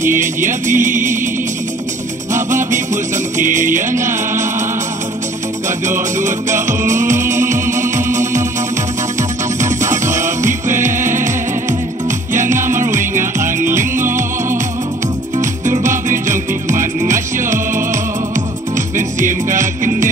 Yabi ababi pusam kiyana kadonu ka ababi pe yang amar winga ang lingo durbabi jong tikman ngasyo bensim ka kende